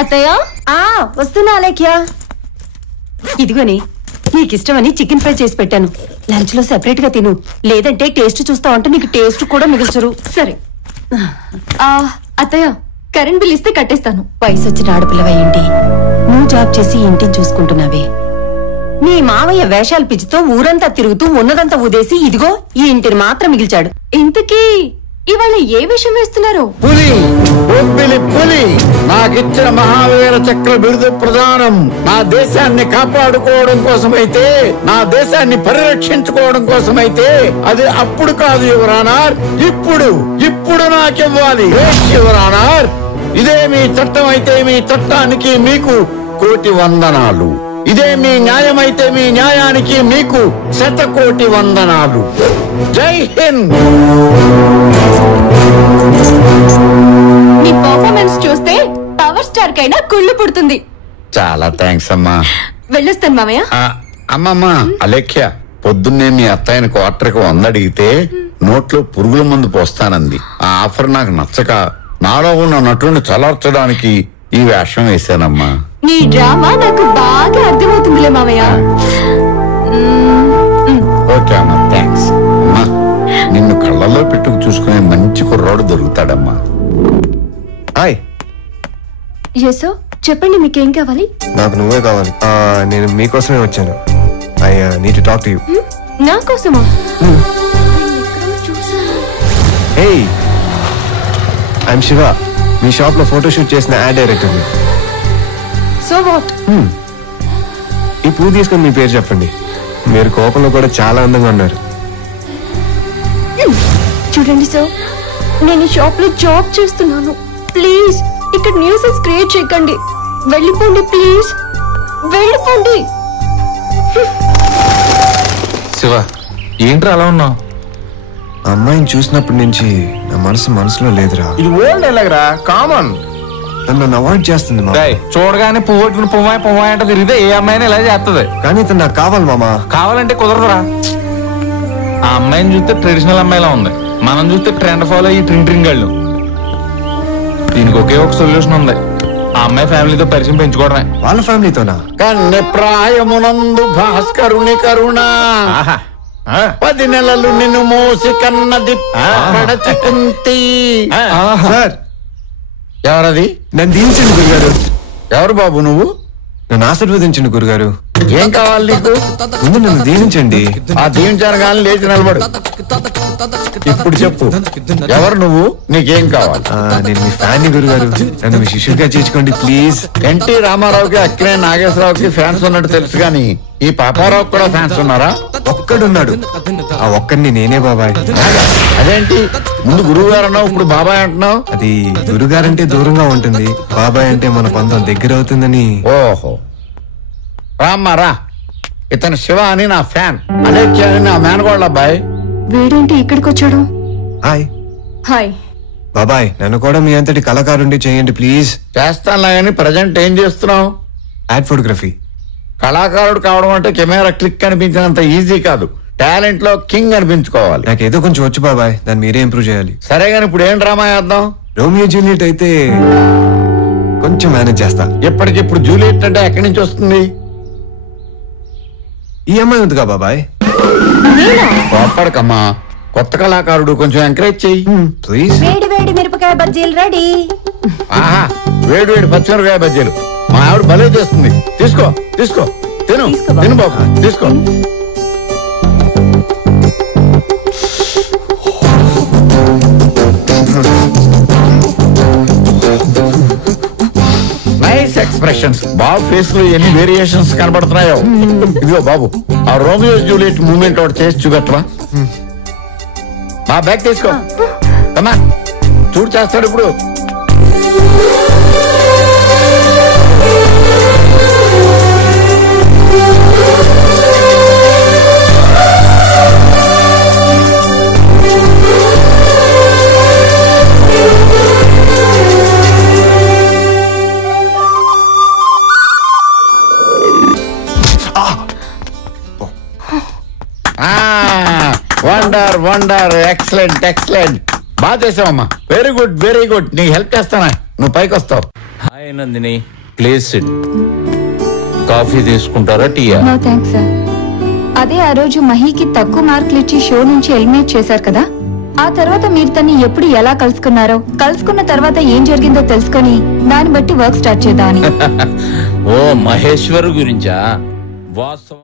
అత్తయ్య వస్తున్నా Alekhya. ఇదిగోని నీకిష్టమని chicken fry చేసి పెట్టాను. లంచ్ లో సెపరేట్ గా తిను, లేదంటే టేస్ట్ చూస్తావు అంటే నీకు టేస్ట్ కూడా మిగిల్చరు. సరే. అత్తయ్య కరెంట్ బిల్ ఇస్తే కట్టేస్తాను. వయసు వచ్చిన ఆడపిల్లవయ్యింటి నువ్వు జాబ్ చేసి ఇంటిని చూసుకుంటున్నావే. నీ మావయ్య వేషాలు పిచ్చితో ఊరంతా తిరుగుతూ ఉన్నదంతా ఊదేసి ఇదిగో ఈ ఇంటిని మాత్రం మిగిల్చాడు. ఇంతకీ ఇవాళ ఏ విషయం వేస్తున్నారు? పులి పులి నాకిచ్చిన మహావీర చక్ర బిరుదు ప్రదానం నా దేశాన్ని కాపాడుకోవడం కోసమైతే, నా దేశాన్ని పరిరక్షించుకోవడం కోసమైతే అది అప్పుడు కాదు యువర్ ఆనర్, ఇప్పుడు నాకివ్వాలి యువర్ ఆనర్. ఇదే మీ చట్టం అయితే మీ చట్టానికి మీకు కోటి వందనాలు. ఇదే మీ న్యాయం అయితే మీ న్యాయానికి మీకు 100 కోటి వందనాలు. జై హింద్. నీ పర్ఫార్మెన్స్ చూస్తే పవర్ స్టార్ కైనా కుళ్ళు పుడుతుంది. చాలా థ్యాంక్స్ అమ్మా. వెళ్ళొస్తాను మామయ్య. అమ్మమ్మ అలేఖ్య పొద్దున్నే మీ అత్తయ్యని క్వార్టర్కి 100 అడిగితే నోట్లో పురుగుల మందు పోస్తానంది. ఆ ఆఫర్ నాకు నచ్చక నాలో ఉన్న నటుని చలార్చడానికి ఈ వేషం వేశానమ్మా. నీ డ్రామా నాకు బాగా అర్థమవుతుందిలే మామయ్య. ఓకే అమ్మా, థ్యాంక్స్ అమ్మా. నిన్ను కళ్ళల్లో పెట్టుకు చూసుకునే మంచి కుర్రాడు దొరుకుతాడమ్మా. హాయ్. ఎస్ చెప్పండి, మీకేం కావాలి? నాకు నువ్వే కావాలి. నేను మీకోసమే వచ్చాను. I need to talk to you. నా కోసమా? హే, ఐఎమ్ శివ. మీ షాప్ లో ఫోటోషూట్ చేసిన యాడ్ డైరెక్టర్. So what? ఈ పువ్వు తీసుకొని మీ పేరు చెప్పండి. మీరు కోపంలో కూడా చాలా అందంగా ఉన్నారు. చూడండి సార్, నేను షాప్ లో జాబ్ చేస్తున్నాను. ప్లీజ్ ఇక్కడ న్యూసెన్స్ క్రియేట్ చేయకండి. వెళ్ళిపోండి ప్లీజ్, వెళ్ళిపోండి. శివ, ఏంట్రా అలా ఉన్నావు? అమ్మాయిని చూసినప్పటి నుంచి నా మనసులో లేదురా. ఇది ఓల్డ్ ఎలాగరా, కామన్. తను అవాయిడ్ చేస్తుంది మా. చూడగానే పువ్వు పట్టుకుని పువ్వాయి అంటే తిరిగితే ఏ అమ్మాయిని ఇలా చేస్తుంది. కానీ తను నాకు కావాలి మామా. కావాలంటే కుదరదురా. ఆ అమ్మాయిని చూస్తే ట్రెడిషనల్ అమ్మాయిలా ఉంది, మనం చూస్తే ట్రెండ్ ఫాలో అయ్యి ట్రింగ్ గళ్ళు. దీనికి ఒకే ఒక సొల్యూషన్ ఉంది, ఆ అమ్మాయి ఫ్యామిలీతో పరిచయం పెంచుకోవడమే. వాళ్ళ ఫ్యామిలీతోనా? కన్నె ప్రాయమునందు భాస్కరుని కరుణ 10 నెలలు నిన్ను మోసి కన్నది పడచుకుంటి. సార్, ఎవరది? నన్ను దీవించండి గురుగారు. ఎవరు బాబు నువ్వు? నన్ను ఆశీర్వదించండి గురుగారు. ఏం కావాలి నీకు? ముందు నన్ను దీవించండి. ఆ దీవించాను కానీ లేచి నిలబడు. ఇప్పుడు చెప్పు, ఎవరు నువ్వు, నీకేం కావాలి? నేను మీ ఫ్యాన్ గురుగారు, నన్ను మీ శిష్యుడిగా చేర్చుకోండి ప్లీజ్. ఎన్టీ రామారావుకి అక్కినే నాగేశ్వరరావుకి ఫ్యాన్స్ ఉన్నట్టు తెలుసు కానీ ఈ పాపారావు కూడా ఫ్యాన్స్ ఉన్నారా? ఒక్కడున్నాడు, ఆ ఒక్కడిని నేనే బాబాయ్. అదేంటి ముందు గురువు గారు అన్నావు, ఇప్పుడు బాబాయ్ అంటున్నావు? అది గురుగారంటే దూరంగా ఉంటుంది, బాబాయ్ అంటే మన బంధం దగ్గర అవుతుందని. ఓహో, రామ్మా రా. ఇతను శివ అని నా ఫ్యాన్, అలేఖ్య అని నా మేనగోళ్ళ అబ్బాయి. వీడేంటి ఇక్కడికి వచ్చాడు? హాయ్. హాయ్ బాబాయ్, నన్ను కూడా మీ అంతటి కళాకారుండి చేయండి ప్లీజ్. చేస్తానులా కానీ ప్రజెంట్ ఏం చేస్తున్నావు? Add photography. కళాకారుడు కావడం అంటే కెమెరా క్లిక్ అనిపించినంత ఈజీ కాదు, టాలెంట్ లో కింగ్ అనిపించుకోవాలి. నాకు ఏదో కొంచెం వచ్చు బాబాయ్, దాన్ని మీరే ఇంప్రూవ్ చేయాలి. సరే గాని ఇప్పుడు ఏం డ్రామా చేద్దాం? రోమియో జూలియట్ అయితే కొంచెం మేనేజ్ చేస్తా. ఎప్పటికిప్పుడు జూలియట్ అంటే ఎక్కడి నుంచి వస్తుంది? ఈ అమ్మాయి ఉందిగా బాబాయ్. కోప్పడకమ్మా, కొత్త కళాకారుడు, కొంచెం ఎంకరేజ్ చెయ్యి ప్లీజ్. వేడి వేడి మిరపకాయ బజ్జీలు రెడీ. ఆహా, వేడి వేడి పచ్చిమిరపకాయ బజ్జీలు మా ఆవిడ భలే చేస్తుంది. తీసుకో తీసుకో, తిను తిను బాబు, తీసుకో. Nice expressions. బాబు ఫేస్ లో ఎన్ని వేరియేషన్స్ కనబడుతున్నాయో. ఇదిగో బాబు, ఆ రోమియో జూలియట్ మూమెంట్ ఒకటి చేసి చూపెట్టవా? మా బ్యాగ్ తీసుకో, అమ్మా చూడు చేస్తాడు ఇప్పుడు. వండర్ వండర్, ఎక్సలెంట్ ఎక్సలెంట్, బాగా చేసావమ్మా. Very good very good. నీకు హెల్ప్ చేస్తానా, నువ్వు పైకి వస్తావు. Hi Nandini please sit. Coffee తీసుకుంటారా టీయా? No thanks sir. అదే ఆ రోజు మహీకి తక్కువ మార్కులు ఇచ్చి షో నుంచి ఎలిమినేట్ చేశారు కదా, ఆ తర్వాత మీరు తన్ని ఎప్పుడు ఎలా కలుసుకున్నారో, కలుసుకున్న తర్వాత ఏం జరిగిందో తెలుసుకొని దాన్ని బట్టి వర్క్ స్టార్ట్ చేద్దామని. ఓ మహేశ్వర్ గురించా? వాస్తవం